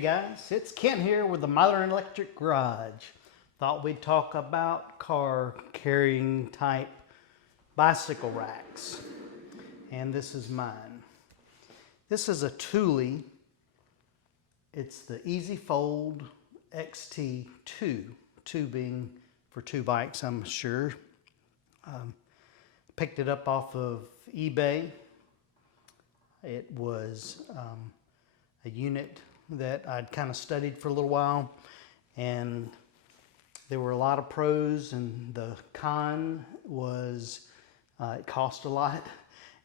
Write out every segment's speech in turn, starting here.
guys, it's Ken here with the Modern Electric Garage. Thought we'd talk about car carrying type bicycle racks. And this is mine. This is a Thule. It's the Easyfold XT2. 2 being for 2 bikes, I'm sure. Picked it up off of eBay. It was a unit that I'd kind of studied for a little while, and there were a lot of pros, and the con was it cost a lot,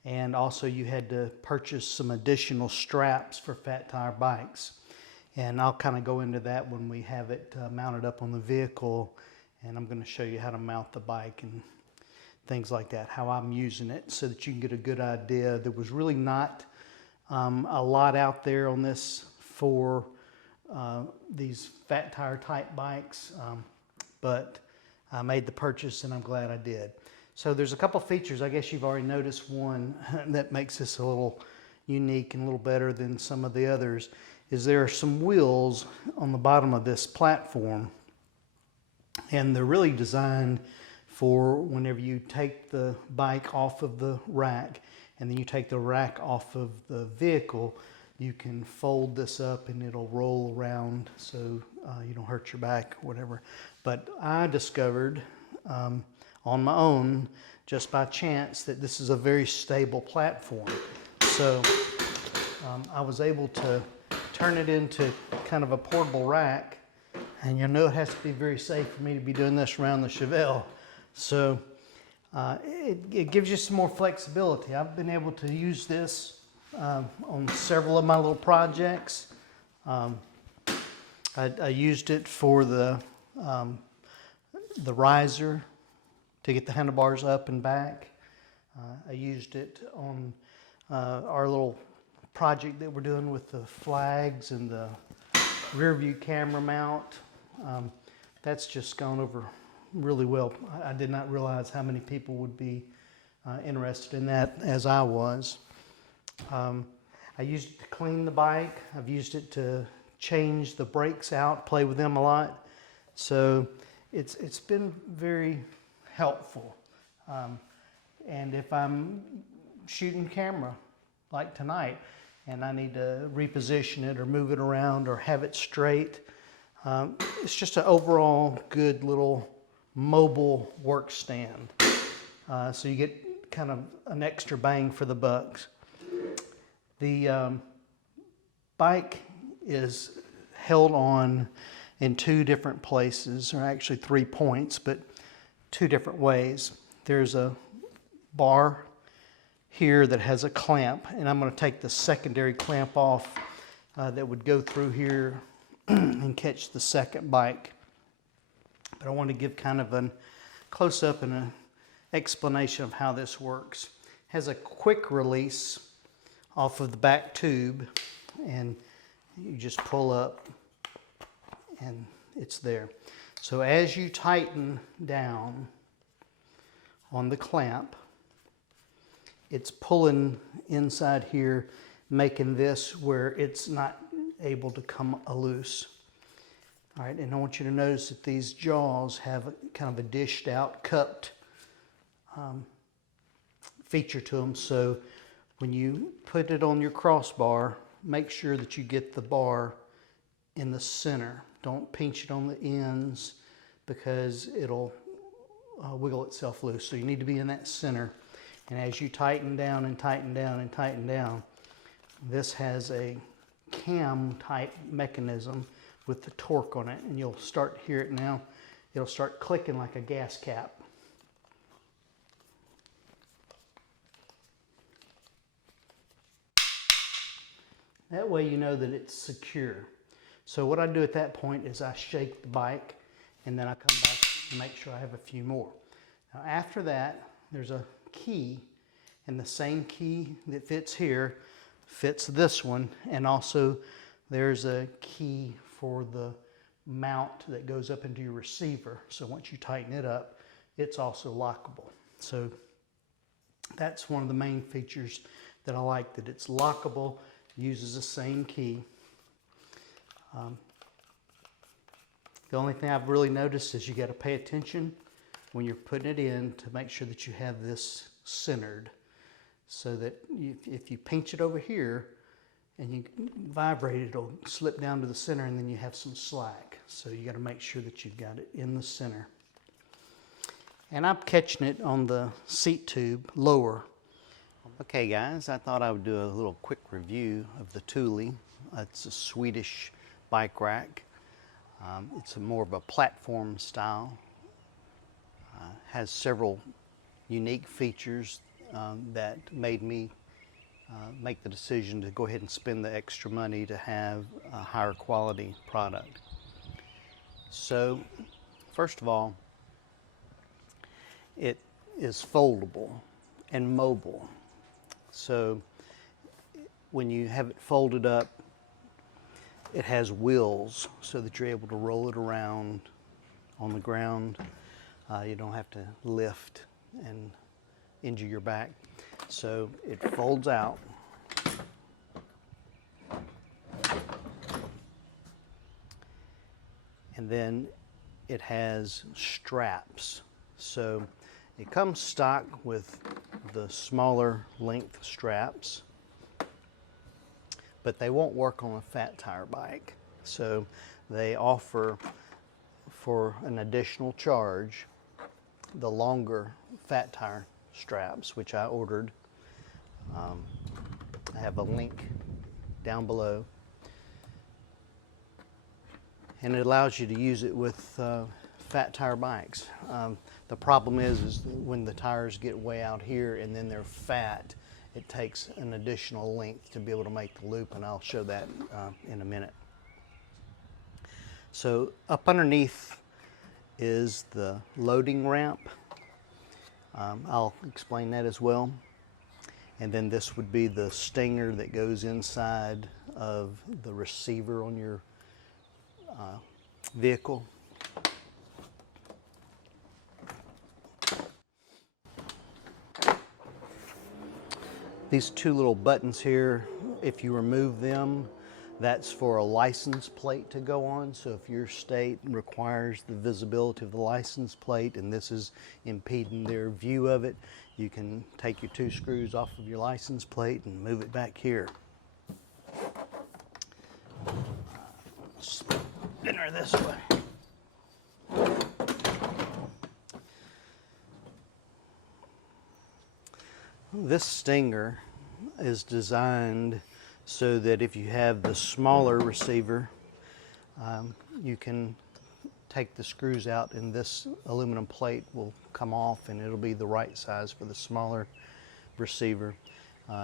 and also you had to purchase some additional straps for fat tire bikes. And I'll kind of go into that when we have it mounted up on the vehicle, and I'm going to show you how to mount the bike and things like that, how I'm using it, so that you can get a good idea. There was really not a lot out there on this for these fat tire type bikes, but I made the purchase and I'm glad I did. So there's a couple features. I guess you've already noticed one that makes this a little unique and a little better than some of the others, is there are some wheels on the bottom of this platform, and they're really designed for whenever you take the bike off of the rack and then you take the rack off of the vehicle, you can fold this up and it'll roll around so you don't hurt your back or whatever. But I discovered on my own, just by chance, that this is a very stable platform. So I was able to turn it into kind of a portable rack, and you'll know it has to be very safe for me to be doing this around the Chevelle. So it gives you some more flexibility. I've been able to use this on several of my little projects. I used it for the riser to get the handlebars up and back. I used it on our little project that we're doing with the flags and the rear view camera mount. That's just gone over really well. I did not realize how many people would be interested in that, as I was. I used it to clean the bike. I've used it to change the brakes out, play with them a lot. So it's been very helpful. And if I'm shooting camera like tonight and I need to reposition it or move it around or have it straight, it's just an overall good little mobile work stand. So you get kind of an extra bang for the bucks. The bike is held on in 2 different places, or actually 3 points, but 2 different ways. There's a bar here that has a clamp, and I'm going to take the secondary clamp off that would go through here and catch the second bike. But I want to give kind of a close-up and an explanation of how this works. It has a quick release off of the back tube, and you just pull up and it's there. So as you tighten down on the clamp, it's pulling inside here, making this where it's not able to come loose. All right, and I want you to notice that these jaws have kind of a dished out, cupped feature to them. So when you put it on your crossbar, make sure that you get the bar in the center. Don't pinch it on the ends, because it'll wiggle itself loose. So you need to be in that center. And as you tighten down and tighten down and tighten down, this has a cam type mechanism with the torque on it, and you'll start to hear it now. It'll start clicking like a gas cap. That way you know that it's secure. So what I do at that point is I shake the bike, and then I come back and make sure I have a few more. Now after that, there's a key, and the same key that fits here fits this one, and also there's a key for the mount that goes up into your receiver. So once you tighten it up, it's also lockable. So that's one of the main features that I like, that it's lockable, uses the same key. The only thing I've really noticed is you got to pay attention when you're putting it in to make sure that you have this centered, so that if you pinch it over here and you vibrate, it'll slip down to the center and then you have some slack. So you got to make sure that you've got it in the center. And I'm catching it on the seat tube lower. Okay guys, I thought I would do a little quick review of the Thule. It's a Swedish bike rack. It's more of a platform style. Has several unique features that made me make the decision to go ahead and spend the extra money to have a higher quality product. So, first of all, it is foldable and mobile. So, when you have it folded up, it has wheels so that you're able to roll it around on the ground. You don't have to lift and injure your back. So it folds out. And then it has straps. So it comes stock with the smaller length straps, but they won't work on a fat tire bike. So they offer, for an additional charge, the longer fat tire straps, which I ordered. I have a link down below. And it allows you to use it with fat tire bikes. The problem is when the tires get way out here and then they're fat, it takes an additional length to be able to make the loop, and I'll show that in a minute. So up underneath is the loading ramp. I'll explain that as well. And then this would be the stinger that goes inside of the receiver on your vehicle. These two little buttons here, if you remove them, that's for a license plate to go on. So if your state requires the visibility of the license plate and this is impeding their view of it, you can take your two screws off of your license plate and move it back here. Spin her this way. This stinger is designed so that if you have the smaller receiver, you can take the screws out and this aluminum plate will come off and it'll be the right size for the smaller receiver.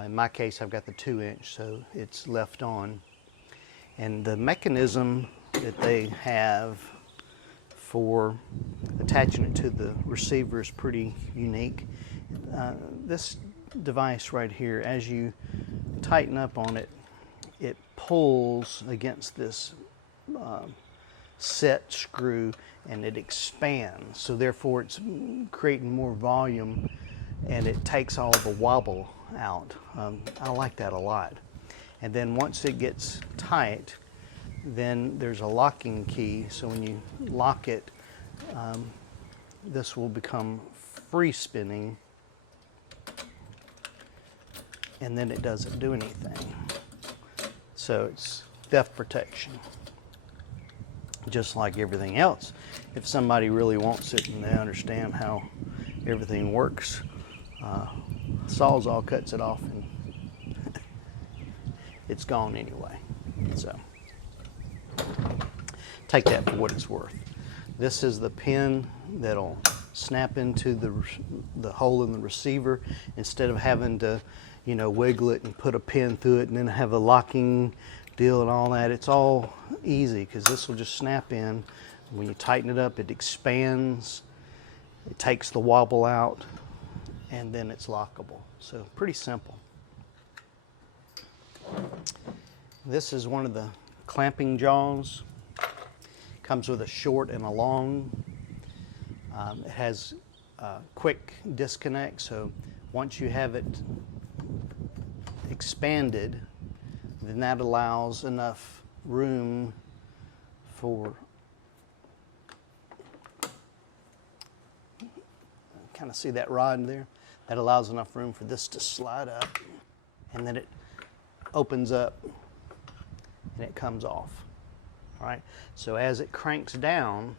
In my case, I've got the 2-inch, so it's left on. And the mechanism that they have for attaching it to the receiver is pretty unique. This device right here, as you tighten up on it, it pulls against this set screw and it expands. So therefore it's creating more volume and it takes all the wobble out. I like that a lot. And then once it gets tight, then there's a locking key. So when you lock it, this will become free spinning, and then it doesn't do anything. So it's theft protection, just like everything else. If somebody really wants it and they understand how everything works, Sawzall cuts it off and it's gone anyway. So take that for what it's worth. This is the pin that'll snap into the hole in the receiver instead of having to, you know, wiggle it and put a pin through it and then have a locking deal and all that. It's all easy because this will just snap in. When you tighten it up, it expands, it takes the wobble out, and then it's lockable. So pretty simple. This is one of the clamping jaws. Comes with a short and a long. It has a quick disconnect, so once you have it expanded, then that allows enough room for, kind of see that rod there? That allows enough room for this to slide up, and then it opens up and it comes off. All right, so as it cranks down,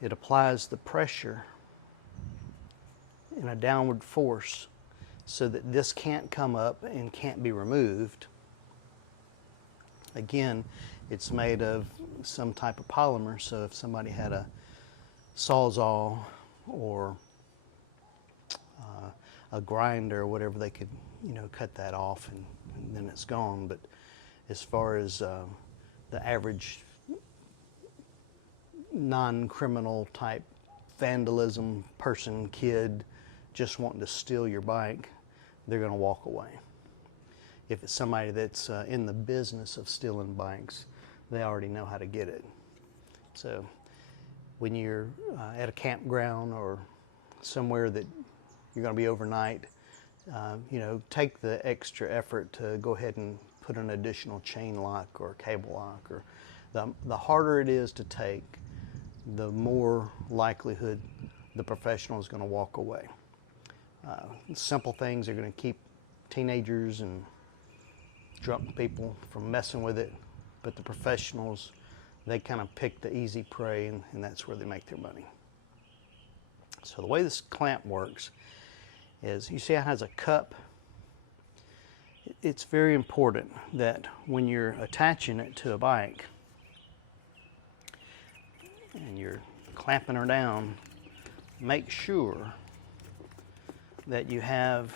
it applies the pressure in a downward force so that this can't come up and can't be removed. Again, it's made of some type of polymer, so if somebody had a Sawzall or a grinder or whatever, they could, you know, cut that off and then it's gone. But as far as the average non-criminal type vandalism person, kid, just wanting to steal your bike, they're going to walk away. If it's somebody that's in the business of stealing bikes, they already know how to get it. So when you're at a campground or somewhere that you're going to be overnight, you know, take the extra effort to go ahead and put an additional chain lock or cable lock. Or the harder it is to take, the more likelihood the professional is going to walk away. Simple things are going to keep teenagers and drunk people from messing with it, but the professionals, they kind of pick the easy prey, and that's where they make their money. So the way this clamp works is, you see how it has a cup? It's very important that when you're attaching it to a bike and you're clamping her down, make sure that you have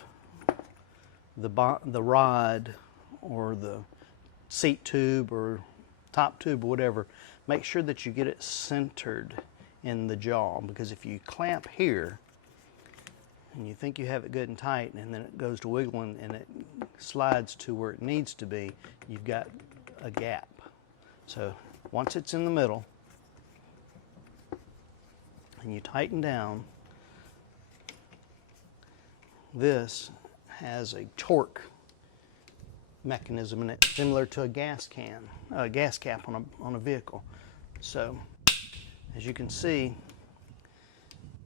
the rod or the seat tube or top tube or whatever, make sure that you get it centered in the jaw, because if you clamp here and you think you have it good and tight and then it goes to wiggling and it slides to where it needs to be, you've got a gap. So once it's in the middle and you tighten down, this has a torque mechanism in it, similar to a gas cap on a vehicle. So as you can see,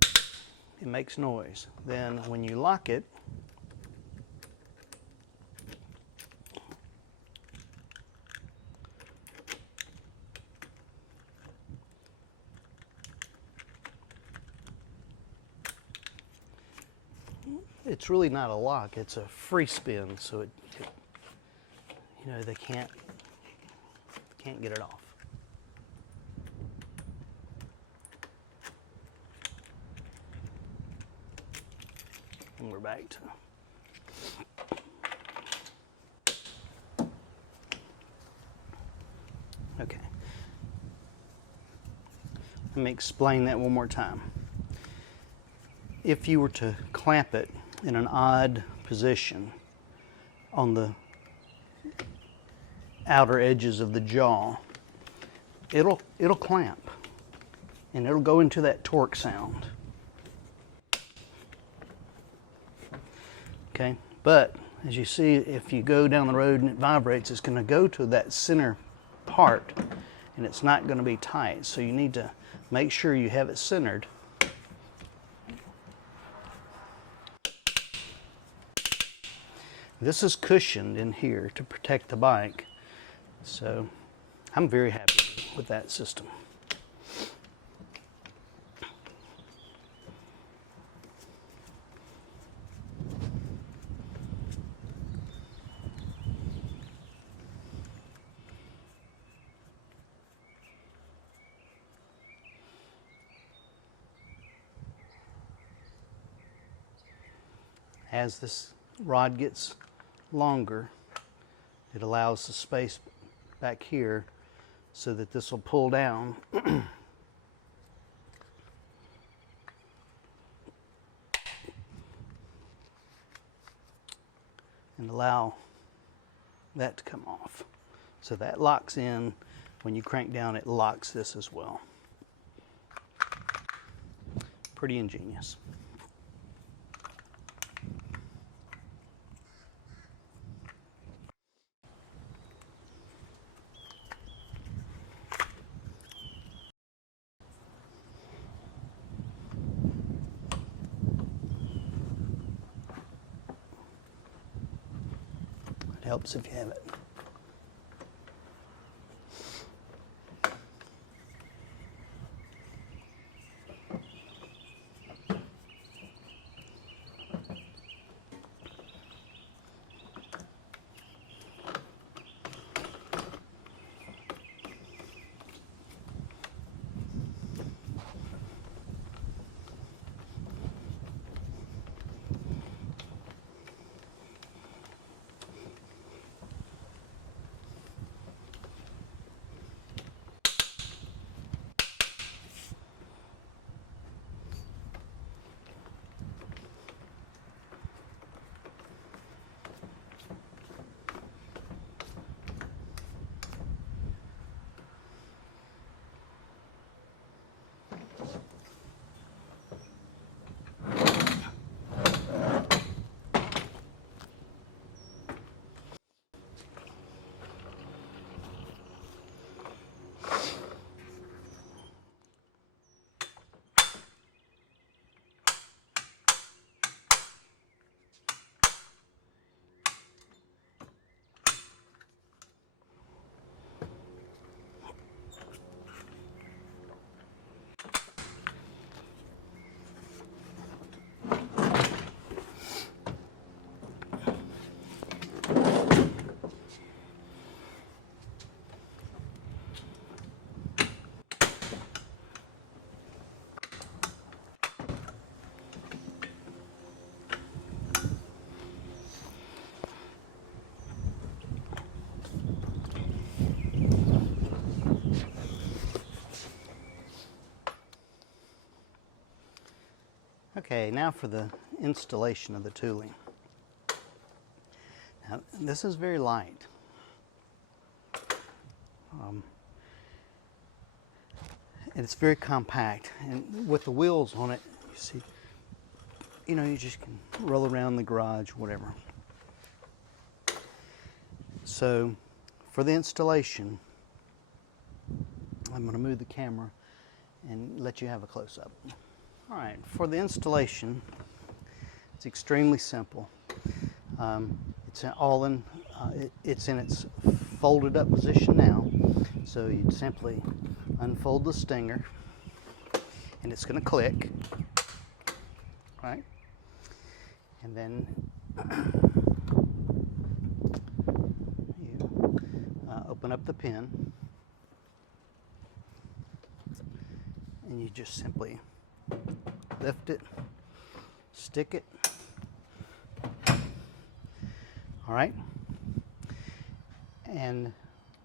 it makes noise. Then when you lock it, it's really not a lock, it's a free spin, so it you know, they can't get it off. And we're back to okay. Let me explain that one more time. If you were to clamp it in an odd position on the outer edges of the jaw, it'll clamp and it'll go into that torque sound. Okay, but as you see, if you go down the road and it vibrates, it's going to go to that center part and it's not going to be tight. So you need to make sure you have it centered. This is cushioned in here to protect the bike. So I'm very happy with that system. As this rod gets longer, it allows the space back here so that this will pull down and allow that to come off. So that locks in. When you crank down, it locks this as well. Pretty ingenious. helps if you have it. Okay, now for the installation of the tooling. Now, this is very light. And it's very compact. And with the wheels on it, you see, you know, you just can roll around the garage, whatever. So, for the installation, I'm going to move the camera and let you have a close-up. All right, for the installation, it's extremely simple. It's all in, it's in its folded up position now. So you'd simply unfold the stinger and it's going to click, right? And then you open up the pin and you just simply lift it, stick it. All right. And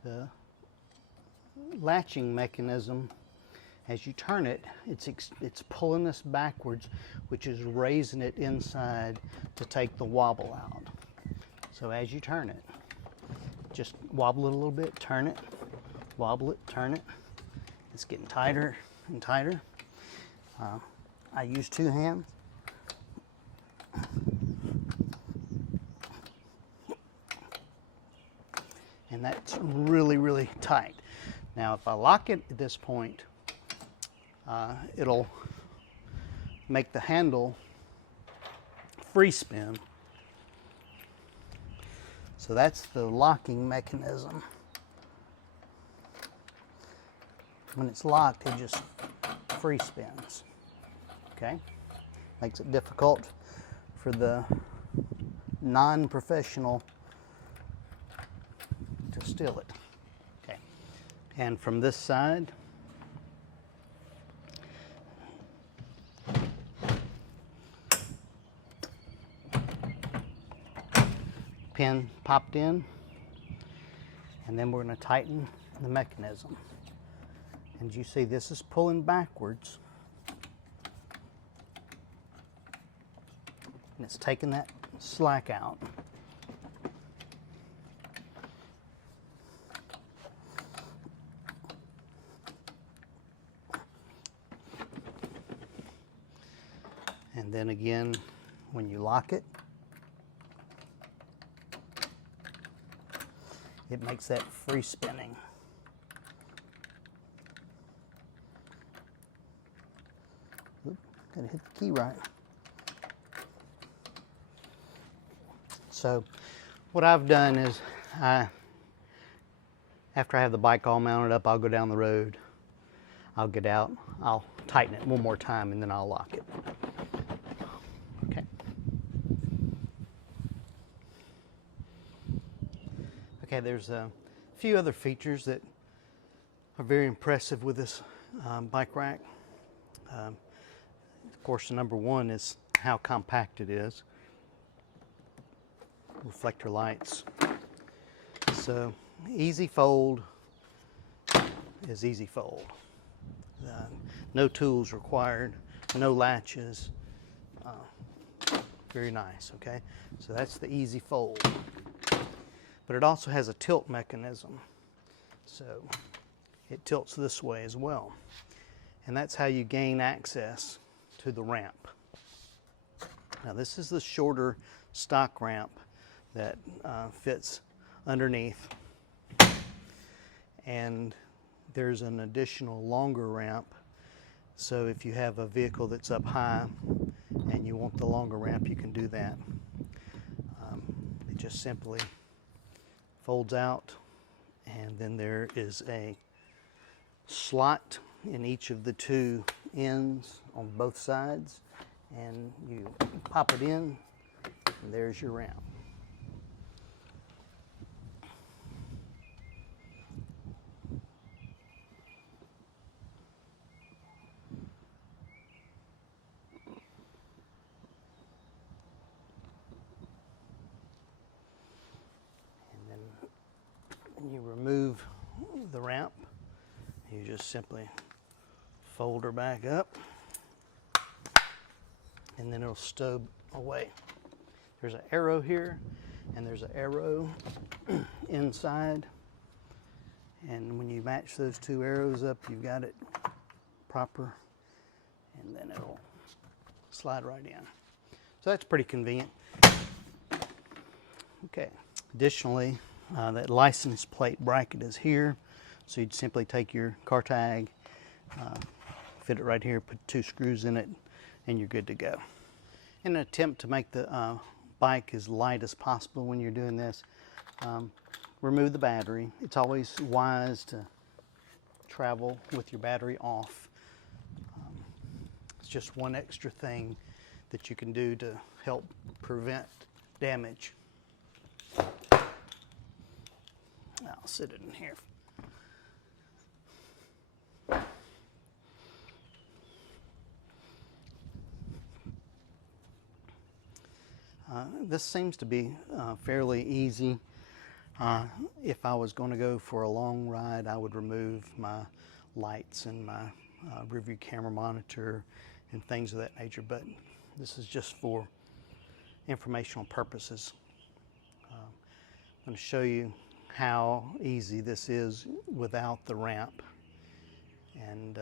the latching mechanism, as you turn it, it's pulling this backwards, which is raising it inside to take the wobble out. So as you turn it, just wobble it a little bit, turn it, wobble it, turn it. It's getting tighter and tighter. I use two hands. And that's really, really tight. Now, if I lock it at this point, it'll make the handle free spin. So that's the locking mechanism. When it's locked, it just free spins. Okay? Makes it difficult for the non-professional to steal it. Okay. And from this side, pin popped in, and then we're going to tighten the mechanism. And you see this is pulling backwards, and it's taking that slack out. And then again, when you lock it, it makes that free spinning. Oop, gotta hit the key right. So what I've done is after I have the bike all mounted up, I'll go down the road, I'll get out, I'll tighten it one more time, and then I'll lock it. Okay. Okay, there's a few other features that are very impressive with this bike rack. Of course, the number one is how compact it is. Reflector lights. So Easyfold is Easyfold. No tools required, no latches. Very nice, okay? So that's the Easyfold. But it also has a tilt mechanism. So it tilts this way as well. And that's how you gain access to the ramp. Now this is the shorter stock ramp that fits underneath. And there's an additional longer ramp. So if you have a vehicle that's up high and you want the longer ramp, you can do that. It just simply folds out, and then there is a slot in each of the two ends on both sides, and you pop it in, and there's your ramp. And then when you remove the ramp, you just simply fold her back up, and then it'll stow away. There's an arrow here, and there's an arrow inside. And when you match those two arrows up, you've got it proper, and then it'll slide right in. So that's pretty convenient. Okay. Additionally, that license plate bracket is here. So you'd simply take your car tag, fit it right here, put 2 screws in it, and you're good to go. In an attempt to make the bike as light as possible when you're doing this, remove the battery. It's always wise to travel with your battery off. It's just one extra thing that you can do to help prevent damage. I'll sit it in here. This seems to be fairly easy. If I was going to go for a long ride, I would remove my lights and my rearview camera monitor and things of that nature, but this is just for informational purposes. I'm going to show you how easy this is without the ramp, and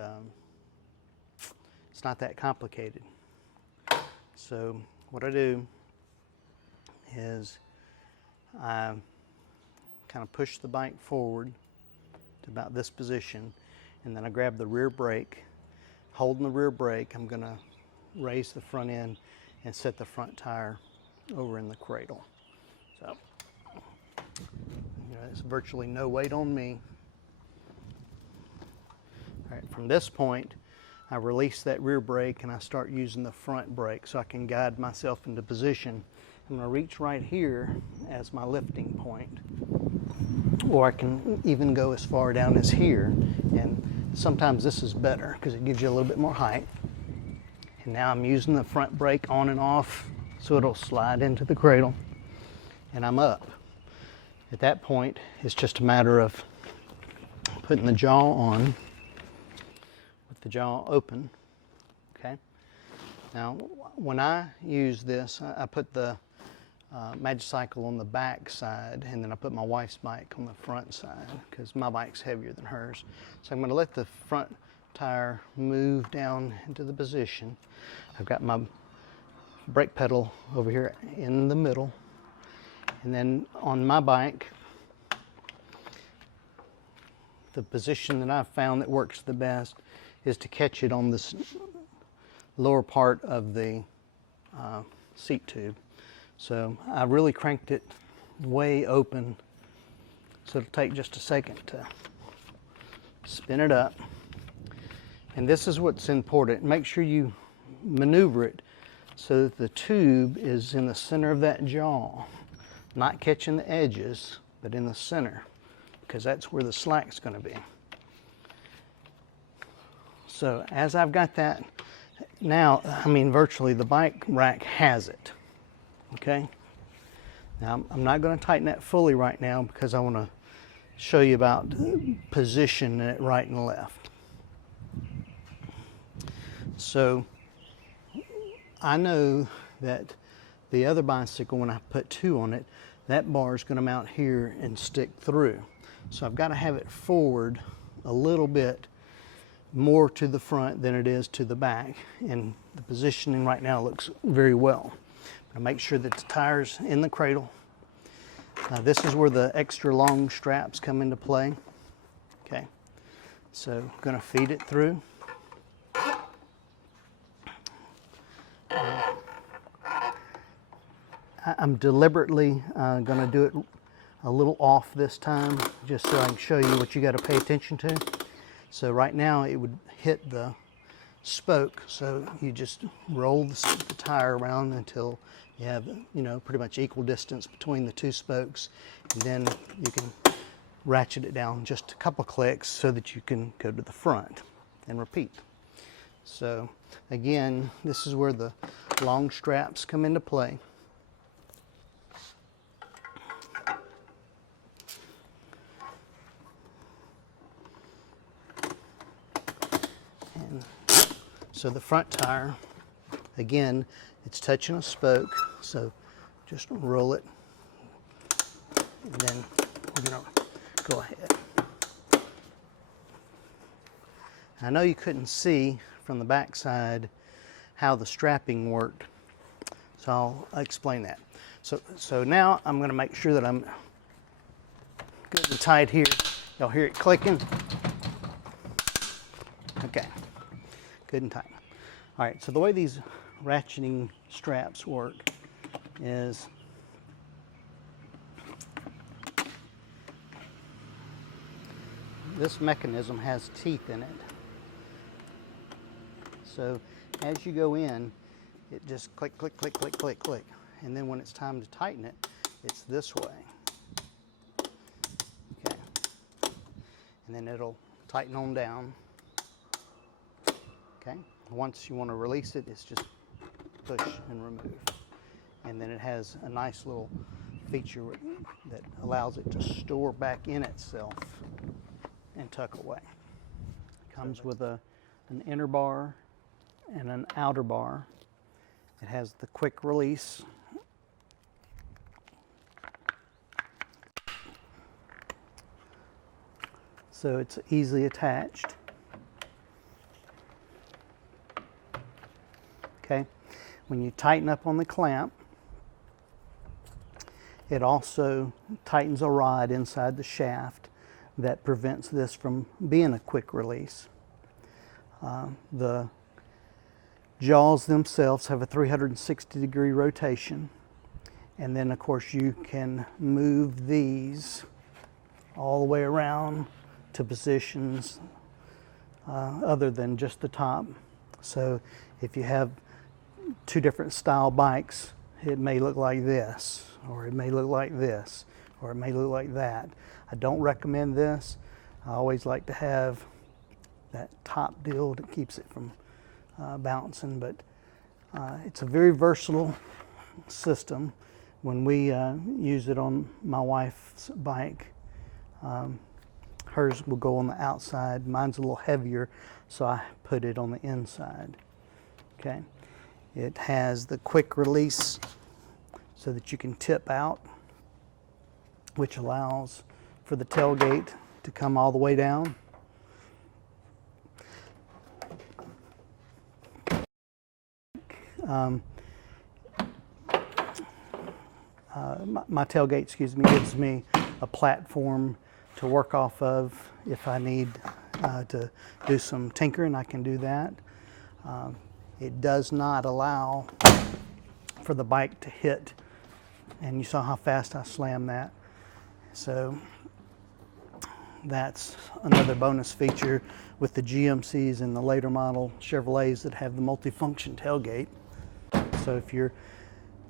it's not that complicated. So what I do is I kind of push the bike forward to about this position, and then I grab the rear brake. Holding the rear brake, I'm going to raise the front end and set the front tire over in the cradle. So, there's virtually no weight on me. All right, from this point, I release that rear brake and I start using the front brake so I can guide myself into position. I'm going to reach right here as my lifting point, or I can even go as far down as here, and sometimes this is better because it gives you a little bit more height. And now I'm using the front brake on and off so it'll slide into the cradle, and I'm up. At that point, it's just a matter of putting the jaw on with the jaw open. Okay. Now, when I use this, I put the Magicycle on the back side, and then I put my wife's bike on the front side because my bike's heavier than hers. So I'm going to let the front tire move down into the position. I've got my brake pedal over here in the middle, and then on my bike, the position that I've found that works the best is to catch it on this lower part of the seat tube. So I really cranked it way open, so it'll take just a second to spin it up. And this is what's important. Make sure you maneuver it so that the tube is in the center of that jaw, not catching the edges, but in the center, because that's where the slack's going to be. So as I've got that, now, I mean, virtually the bike rack has it, okay? Now, I'm not going to tighten that fully right now because I want to show you about positioning it right and left. So I know that the other bicycle, when I put 2 on it, that bar is going to mount here and stick through. So I've got to have it forward a little bit more to the front than it is to the back, and the positioning right now looks very well. I'm going to make sure that the tire's in the cradle. This is where the extra long straps come into play. Okay, so I'm going to feed it through. I'm deliberately going to do it a little off this time, just so I can show you what you got to pay attention to. So right now it would hit the spoke, so you just roll the tire around until you have, you know, pretty much equal distance between the 2 spokes, and then you can ratchet it down just a couple clicks so that you can go to the front and repeat. So again, this is where the long straps come into play. So the front tire, again, it's touching a spoke, so just roll it, and then we're going to go ahead. I know you couldn't see from the back side how the strapping worked, so I'll explain that. So now I'm going to make sure that I'm good and tight here. Y'all hear it clicking? Okay. Good and tight. All right, so the way these ratcheting straps work is this mechanism has teeth in it. So as you go in, it just click, click, click, click, click, click. And then when it's time to tighten it, it's this way. Okay. And then it'll tighten on down. Okay. Once you want to release it, it's just push and remove. And then it has a nice little feature that allows it to store back in itself and tuck away. It comes with an inner bar and an outer bar. It has the quick release. So it's easily attached. Okay, when you tighten up on the clamp, it also tightens a rod inside the shaft that prevents this from being a quick release. The jaws themselves have a 360-degree rotation, and then of course you can move these all the way around to positions other than just the top. So if you have 2 different style bikes, it may look like this, or it may look like this, or it may look like that. I don't recommend this. I always like to have that top deal that keeps it from bouncing, but it's a very versatile system. When we use it on my wife's bike, hers will go on the outside. Mine's a little heavier, so I put it on the inside. Okay. It has the quick release so that you can tip out, which allows for the tailgate to come all the way down. My tailgate, excuse me, gives me a platform to work off of. If I need to do some tinkering, I can do that. It does not allow for the bike to hit And you saw how fast I slammed that. So that's another bonus feature with the GMCs and the later model Chevrolets that have the multifunction tailgate. So if you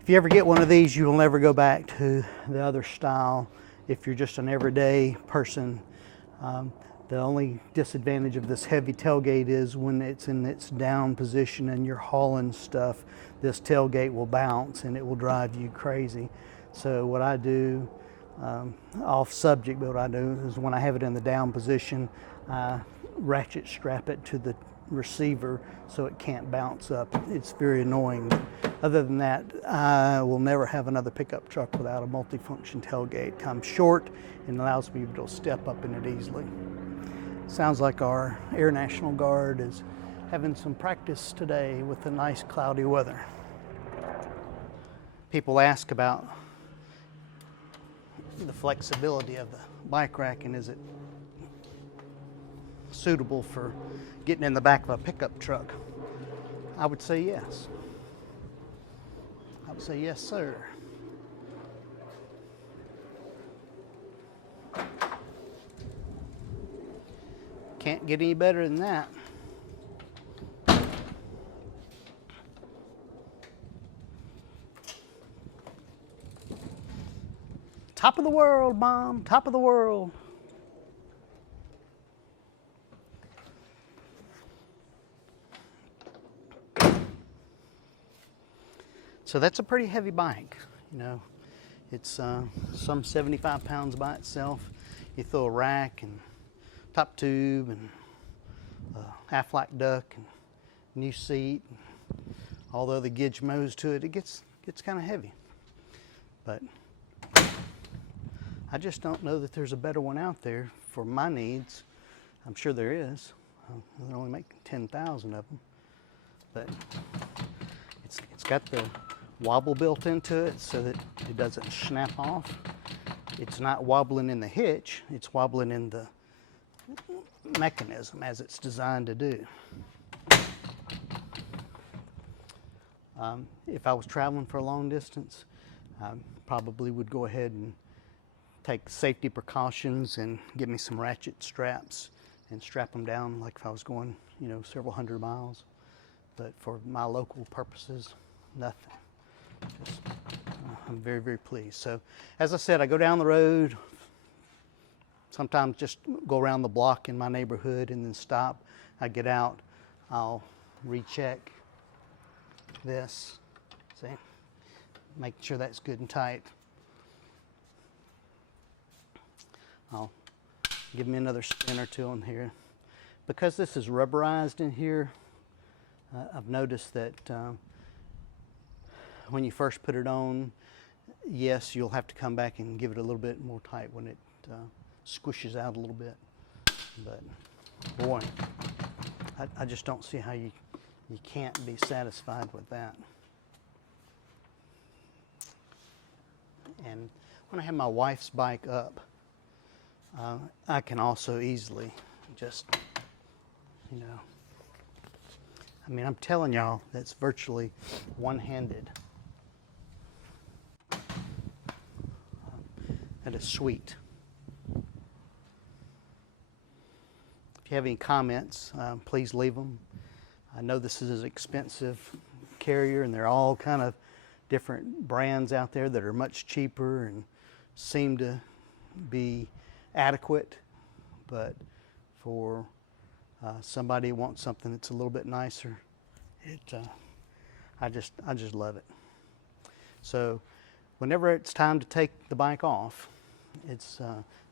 ever get one of these, you will never go back to the other style if you're just an everyday person. The only disadvantage of this heavy tailgate is when it's in its down position and you're hauling stuff, this tailgate will bounce and it will drive you crazy. So what I do, off subject, but what I do is when I have it in the down position, I ratchet strap it to the receiver so it can't bounce up. It's very annoying. Other than that, I will never have another pickup truck without a multifunction tailgate. I'm short and allows me to step up in it easily. Sounds like our Air National Guard is having some practice today with the nice cloudy weather. People ask about the flexibility of the bike rack and is it suitable for getting in the back of a pickup truck. I would say yes. I would say yes, sir. Can't get any better than that. Top of the world, Mom, top of the world. So that's a pretty heavy bike, you know. It's some 75 pounds by itself. You throw a rack and top tube and a half-like duck and new seat, and all the other gizmos to it, it gets kind of heavy. But I just don't know that there's a better one out there for my needs. I'm sure there is. They only make 10,000 of them. But it's got the wobble built into it so that it doesn't snap off. It's not wobbling in the hitch, it's wobbling in the mechanism as it's designed to do. If I was traveling for a long distance, I probably would go ahead and take safety precautions and get me some ratchet straps and strap them down like if I was going, you know, several hundred miles. But for my local purposes, nothing. Just, I'm very, very pleased. So as I said, I go down the road, sometimes just go around the block in my neighborhood and then stop. I get out, I'll recheck this, see, make sure that's good and tight. I'll give me another spin or two on here. Because this is rubberized in here, I've noticed that when you first put it on, yes, you'll have to come back and give it a little bit more tight when it squishes out a little bit. But boy, I just don't see how you can't be satisfied with that. And when I have my wife's bike up, I can also easily just, you know, I mean, I'm telling y'all, that's virtually one-handed. That is sweet. If you have any comments, please leave them. I know this is an expensive carrier, and there are all kind of different brands out there that are much cheaper and seem to be adequate, but for somebody who wants something that's a little bit nicer, I just love it. So whenever it's time to take the bike off, it's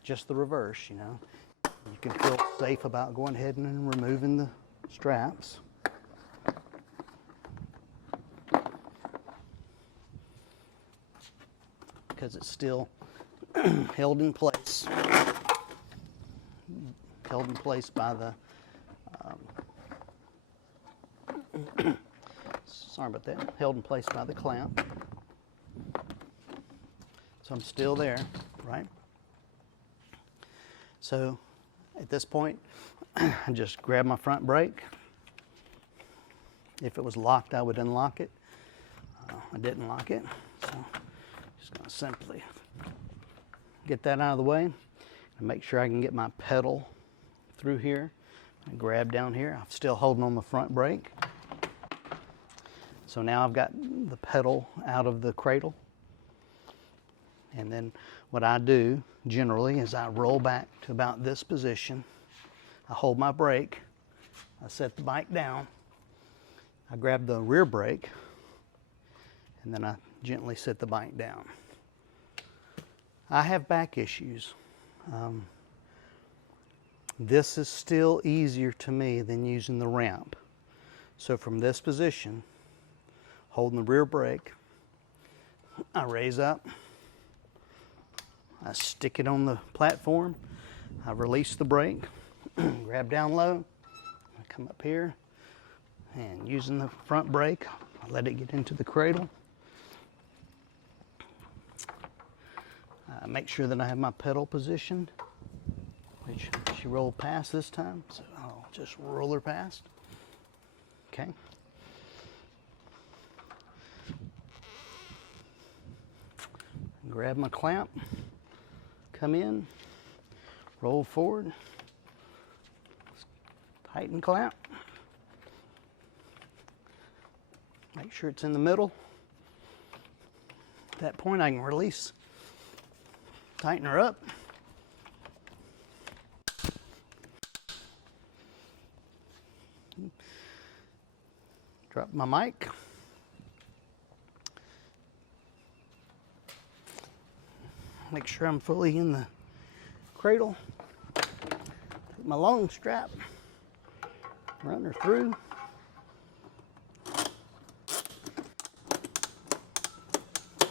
just the reverse, you know. You can feel safe about going ahead and removing the straps. Because it's still held in place. Held in place by the sorry about that. Held in place by the clamp. So I'm still there, right? So at this point, I just grab my front brake. If it was locked, I would unlock it. I didn't lock it, so just gonna simply get that out of the way and make sure I can get my pedal through here. I grab down here. I'm still holding on the front brake. So now I've got the pedal out of the cradle. And then what I do generally is I roll back to about this position. I hold my brake. I set the bike down. I grab the rear brake, and then I gently set the bike down. I have back issues. This is still easier to me than using the ramp. So from this position, holding the rear brake, I raise up, I stick it on the platform, I release the brake, grab down low, I come up here, and using the front brake, I let it get into the cradle. Make sure that I have my pedal positioned, which she rolled past this time, so I'll just roll her past. Okay. Grab my clamp, come in, roll forward, tighten clamp, make sure it's in the middle. At that point I can release, tighten her up. Drop my mic. Make sure I'm fully in the cradle. Take my long strap, run her through.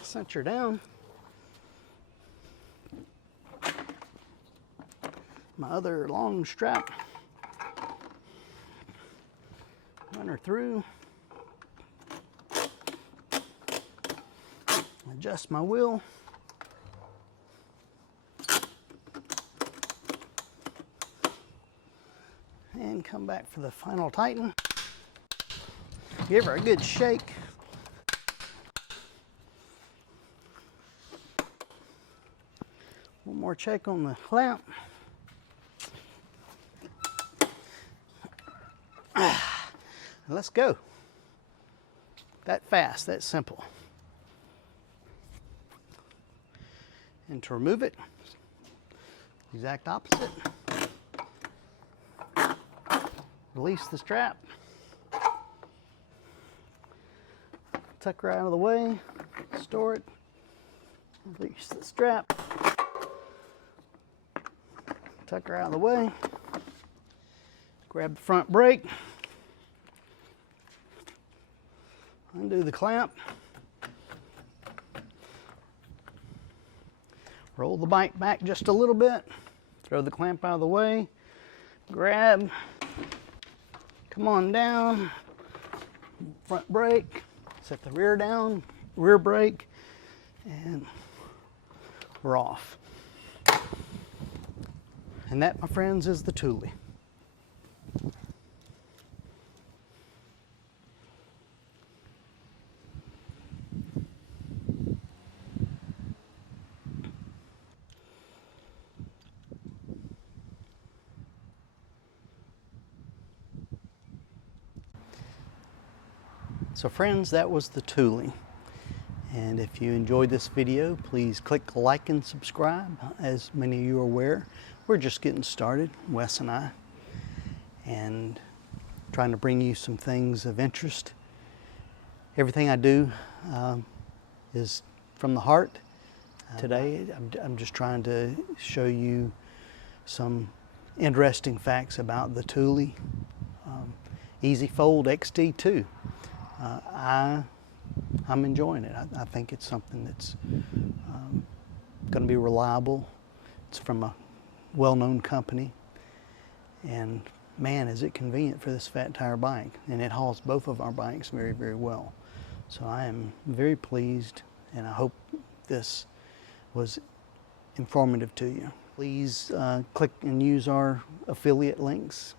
Cinch her down. My other long strap, run her through. Adjust my wheel. And come back for the final tighten. Give her a good shake. One more check on the clamp. Let's go. That fast, that simple. And to remove it, exact opposite. Release the strap. Tuck her out of the way, store it. Release the strap. Tuck her out of the way. Grab the front brake. Undo the clamp. Roll the bike back just a little bit. Throw the clamp out of the way. Grab. Come on down. Front brake. Set the rear down. Rear brake. And we're off. And that, my friends, is the Thule. So friends, that was the Thule. And if you enjoyed this video, please click like and subscribe. As many of you are aware, we're just getting started, Wes and I, and trying to bring you some things of interest. Everything I do is from the heart. Today, I'm just trying to show you some interesting facts about the Thule Easyfold XT2. I'm enjoying it. I think it's something that's going to be reliable. It's from a well-known company, and man, is it convenient for this fat tire bike, and it hauls both of our bikes very, very well. So I am very pleased, and I hope this was informative to you. Please click and use our affiliate links